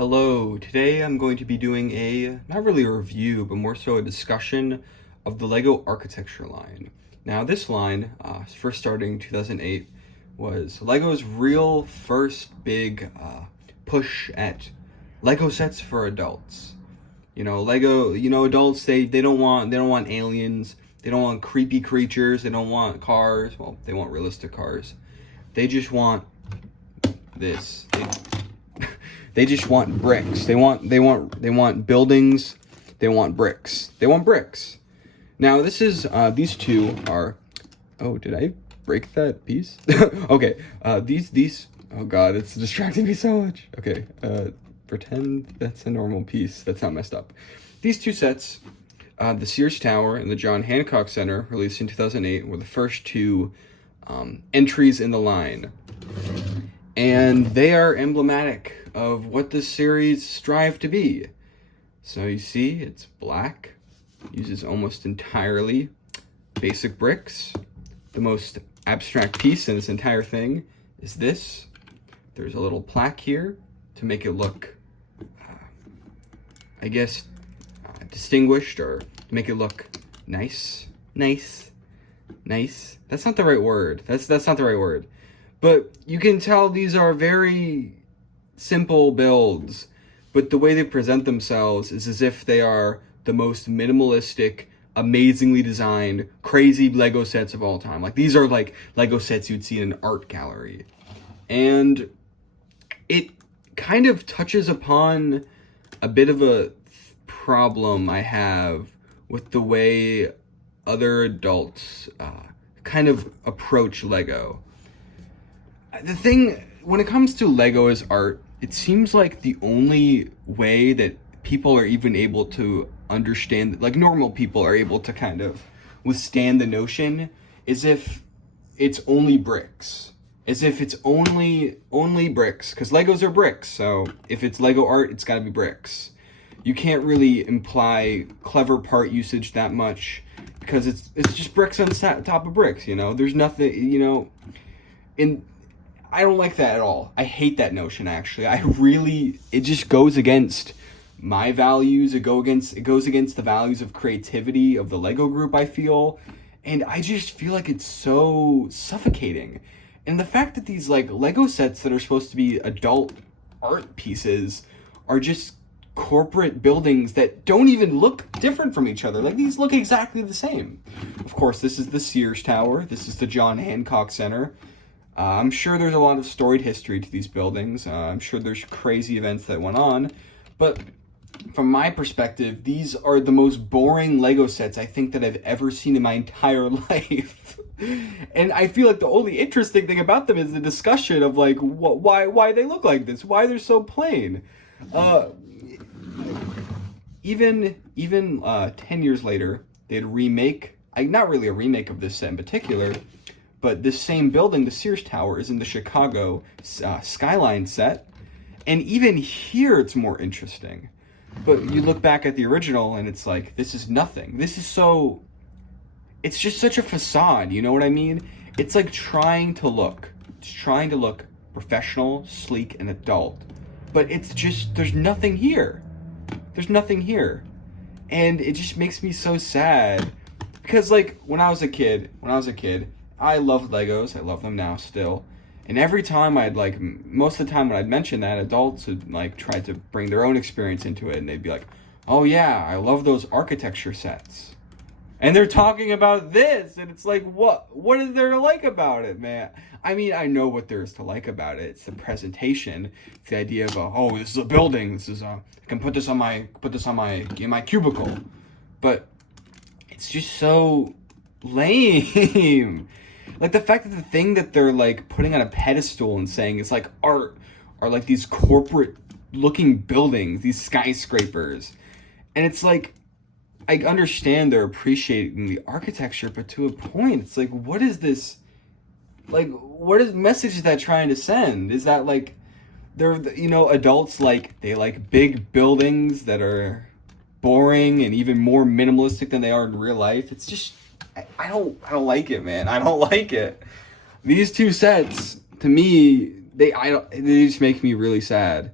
Hello, today I'm going to be doing not really a review, but more so a discussion of the LEGO architecture line. Now this line, first starting in 2008, was LEGO's real first big push at LEGO sets for adults. LEGO, adults, they don't want aliens, they don't want creepy creatures, they don't want cars, well, they want realistic cars. They just want this. They just want bricks. They want buildings. They want bricks. They want bricks. Now these two are. Oh, did I break that piece? Okay. These. Oh God, it's distracting me so much. Okay. Pretend that's a normal piece. That's not messed up. These two sets, the Sears Tower and the John Hancock Center, released in 2008, were the first two entries in the line. And they are emblematic of what this series strive to be. So you see, it's black, uses almost entirely basic bricks. The most abstract piece in this entire thing is this. There's a little plaque here to make it look, distinguished, or to make it look nice. Nice. That's not the right word. That's not the right word. But you can tell these are very simple builds, but the way they present themselves is as if they are the most minimalistic, amazingly designed, crazy LEGO sets of all time. Like, these are like LEGO sets you'd see in an art gallery. And it kind of touches upon a bit of a problem I have with the way other adults kind of approach LEGO. The thing, when it comes to LEGO as art, it seems like the only way that people are even able to understand, like normal people are able to kind of withstand the notion, is if it's only bricks. As if it's only bricks, because Legos are bricks, so if it's LEGO art, it's gotta be bricks. You can't really imply clever part usage that much, because it's just bricks on top of bricks, There's nothing, I don't like that at all. I hate that notion, actually. It just goes against my values. It goes against the values of creativity of the LEGO group, I feel. And I just feel like it's so suffocating. And the fact that these LEGO sets that are supposed to be adult art pieces are just corporate buildings that don't even look different from each other. Like, these look exactly the same. Of course, this is the Sears Tower. This is the John Hancock Center. I'm sure there's a lot of storied history to these buildings. I'm sure there's crazy events that went on. But from my perspective, these are the most boring LEGO sets I think that I've ever seen in my entire life. And I feel like the only interesting thing about them is the discussion of why they look like this, why they're so plain. Even 10 years later, they'd remake, not really a remake of this set in particular, but this same building, the Sears Tower, is in the Chicago skyline set. And even here, it's more interesting. But you look back at the original, and it's like, this is nothing. It's just such a facade, you know what I mean? It's like trying to look professional, sleek, and adult. But there's nothing here. There's nothing here. And it just makes me so sad. Because, when I was a kid, I loved Legos. I love them now still. And every time most of the time when I'd mention that, adults would try to bring their own experience into it, and they'd be like, oh yeah, I love those architecture sets. And they're talking about this, and it's like, what is there to like about it, man? I mean, I know what there is to like about it. It's the presentation. It's the idea of, this is a building. I can put this in my cubicle. But it's just so lame. Like, the fact that the thing that they're putting on a pedestal and saying it's art are these corporate looking buildings, these skyscrapers. And it's I understand they're appreciating the architecture, but to a point, it's what is this? What message is that trying to send? Is that they're, adults they big buildings that are boring and even more minimalistic than they are in real life? It's just, I don't like it, man. I don't like it. These two sets, to me, they just make me really sad.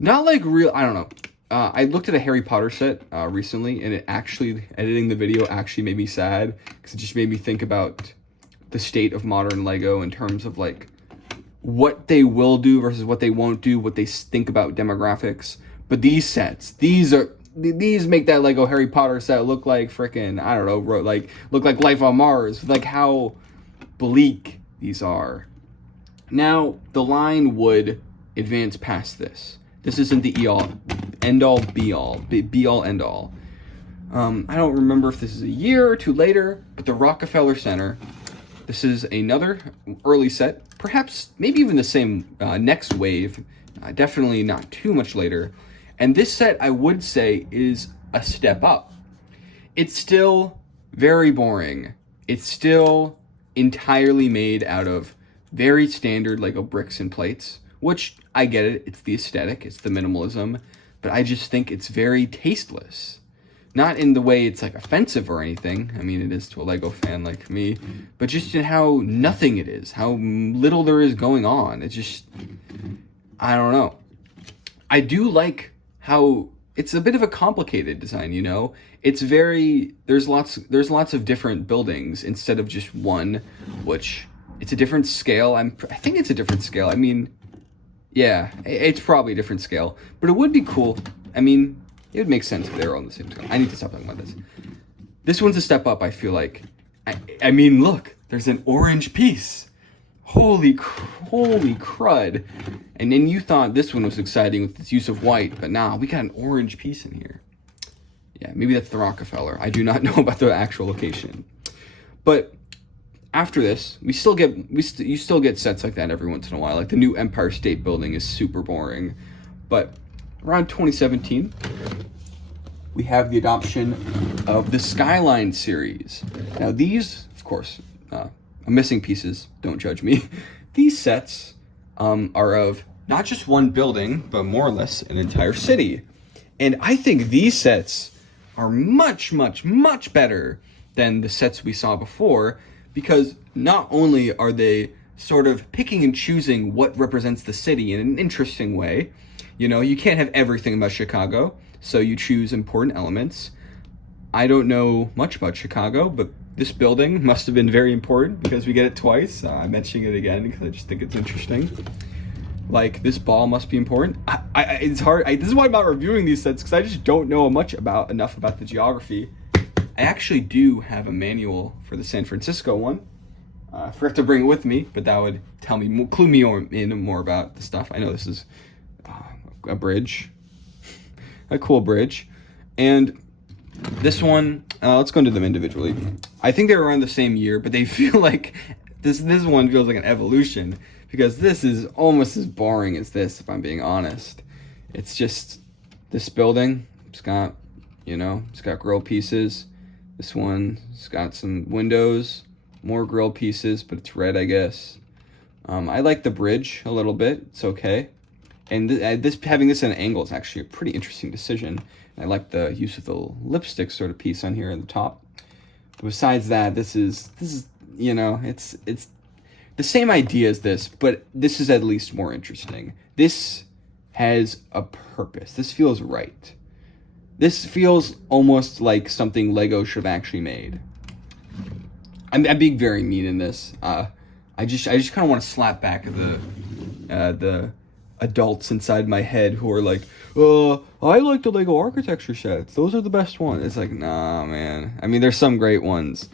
Not like real, I don't know. I looked at a Harry Potter set recently, and it actually, editing the video actually made me sad, because it just made me think about the state of modern Lego in terms of like what they will do versus what they won't do, what they think about demographics. But these sets, these make that Lego Harry Potter set look like freaking, I don't know, like look like Life on Mars, like how bleak these are. Now, the line would advance past this. This isn't the end all, be all, end all. I don't remember if this is a year or two later, but the Rockefeller Center. This is another early set, perhaps maybe even the same next wave, definitely not too much later. And this set, I would say, is a step up. It's still very boring. It's still entirely made out of very standard Lego bricks and plates, which I get it. It's the aesthetic, it's the minimalism, but I just think it's very tasteless. Not in the way it's like offensive or anything. I mean, it is to a Lego fan like me, but just in how nothing it is, how little there is going on. It's just, I don't know. I do like how it's a bit of a complicated design, you know? It's very, there's lots of different buildings instead of just one, which it's a different scale. I think it's a different scale. I mean, yeah, it's probably a different scale, but it would be cool. I mean, it would make sense if they were on the same scale. I need to stop talking about this. This one's a step up, I feel like. I mean, look, there's an orange piece. Holy crud. And then you thought this one was exciting with its use of white, but nah, we got an orange piece in here. Yeah, maybe that's the Rockefeller. I do not know about the actual location. But after this, you still get sets like that every once in a while. Like the new Empire State Building is super boring. But around 2017, we have the adoption of the Skyline series. Now these, of course, missing pieces, don't judge me. These sets are of not just one building, but more or less an entire city. And I think these sets are much, much, much better than the sets we saw before, because not only are they sort of picking and choosing what represents the city in an interesting way. You know, you can't have everything about Chicago, so you choose important elements. I don't know much about Chicago, but this building must have been very important because we get it twice. I'm mentioning it again because I just think it's interesting. Like, this ball must be important. It's hard. This is why I'm not reviewing these sets, because I just don't know enough about the geography. I actually do have a manual for the San Francisco one. I forgot to bring it with me, but that would clue me in more about the stuff. I know this is a bridge, a cool bridge, and this one, let's go into them individually. I think they were around the same year, but they feel like this one feels like an evolution, because this is almost as boring as this, if I'm being honest. It's just this building. It's got grill pieces. This one's got some windows, more grill pieces, but it's red, I guess. I like the bridge a little bit. It's okay. And having this at an angle is actually a pretty interesting decision. I like the use of the lipstick sort of piece on here at the top. But besides that, this is it's the same idea as this, but this is at least more interesting. This has a purpose. This feels right. This feels almost like something Lego should have actually made. I'm being very mean in this. I just kind of want to slap back the adults inside my head who are like, I like the Lego architecture sets. Those are the best ones. It's like, nah, man. I mean, there's some great ones.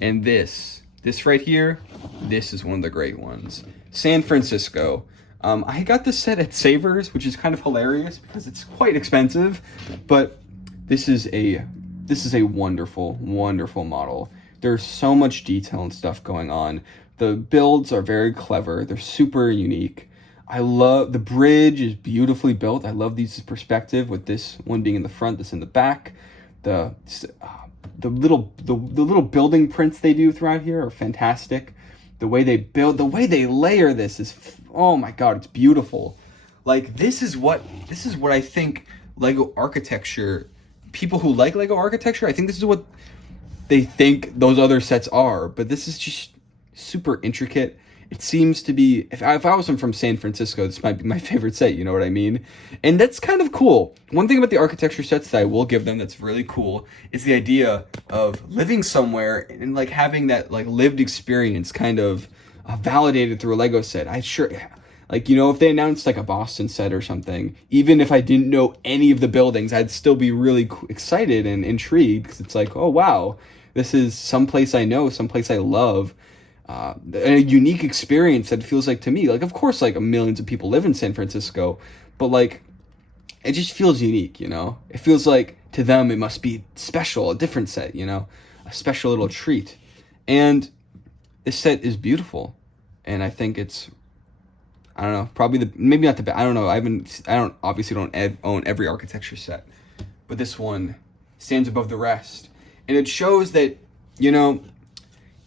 And this right here, this is one of the great ones. San Francisco. I got this set at Savers, which is kind of hilarious because it's quite expensive, but this is a wonderful, wonderful model. There's so much detail and stuff going on. The builds are very clever. They're super unique. I love the bridge is beautifully built. I love these perspective with this one being in the front, this in the back. The little building prints they do throughout here are fantastic. The way they build, the way they layer this is, oh my god, it's beautiful. Like this is what I think Lego architecture, people who like Lego architecture, I think this is what they think those other sets are. But this is just super intricate. It seems to be, if I wasn't from San Francisco, this might be my favorite set, you know what I mean? And that's kind of cool. One thing about the architecture sets that I will give them that's really cool is the idea of living somewhere and like having that like lived experience kind of validated through a Lego set. Like, you know, if they announced like a Boston set or something, even if I didn't know any of the buildings, I'd still be really excited and intrigued because it's like, oh, wow, this is someplace I know, someplace I love. A unique experience that feels like to me, like, of course, like millions of people live in San Francisco, but like, it just feels unique, you know? It feels like to them it must be special, a different set, you know? A special little treat. And this set is beautiful. And I think it's, I don't know, probably maybe not the best. I don't know. Obviously don't own every architecture set, but this one stands above the rest. And it shows that, you know,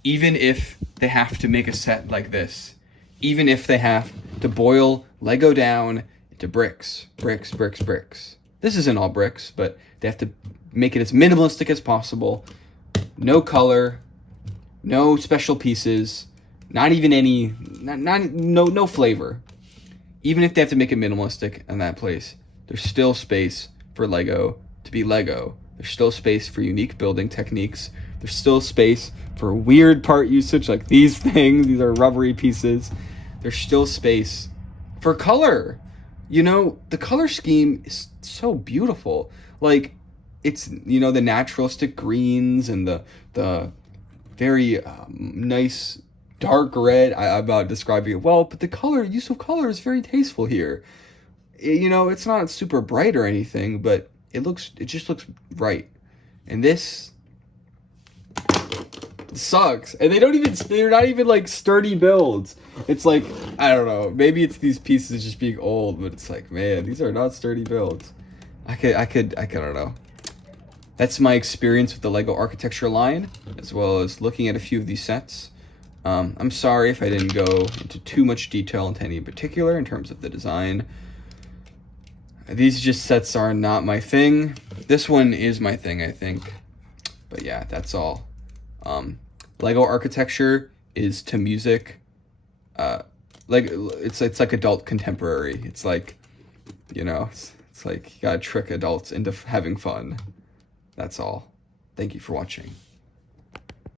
even if they have to make a set like this, even if they have to boil Lego down into bricks. This isn't all bricks, but they have to make it as minimalistic as possible. No color, no special pieces, not even any, no flavor. Even if they have to make it minimalistic in that place, there's still space for Lego to be Lego. There's still space for unique building techniques. There's still space for weird part usage like these things. These are rubbery pieces. There's still space for color. You know, the color scheme is so beautiful. Like, it's, you know, the naturalistic greens and the very nice dark red. I'm about describing it well, but the use of color is very tasteful here. You know, it's not super bright or anything, but it just looks right. And this sucks. And they're not even like sturdy builds. It's like, I don't know, maybe it's these pieces just being old, but it's like, man, these are not sturdy builds. I don't know. That's my experience with the Lego architecture line, as well as looking at a few of these sets. I'm sorry if I didn't go into too much detail into any in particular in terms of the design. These sets are not my thing. This one is my thing, I think. But yeah, that's all. Lego architecture is to music. Like it's like adult contemporary. It's like, you know, it's like you gotta trick adults into having fun. That's all. Thank you for watching.